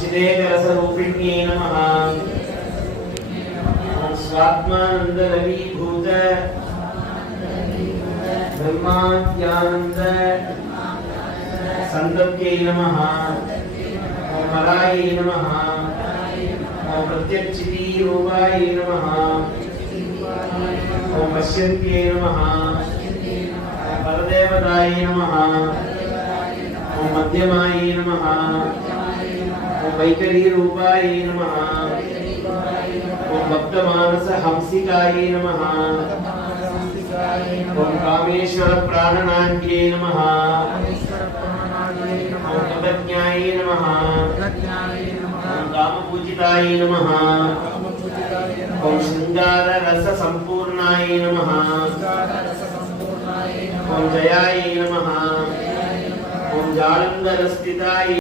चिदेकरसरूपिण्यै नमः। ॐ स्वात्मानन्दलवीभूत ब्रह्माद्यानन्द संतप्यै नमः। ॐ मलायै नमः। ॐ प्रत्यक्षितीरूपायै नमः। ॐ पश्यन्त्यै नमः। ॐ परदेवतायै नमः। ॐ मध्यमायै नमः। ॐ वैखरीरूपायै नमः। ॐ भक्तमानसहंसिकायै नमः। ॐ कामेश्वर प्राणनाङ्ग्यै नमः। ॐ कृतज्ञायै नमः। ॐ कामपूजितायै नमः। ॐ शृङ्गाररससम्पूर्णायै नमः। ॐ जयायै नमः। ॐ जालन्धरस्थितायै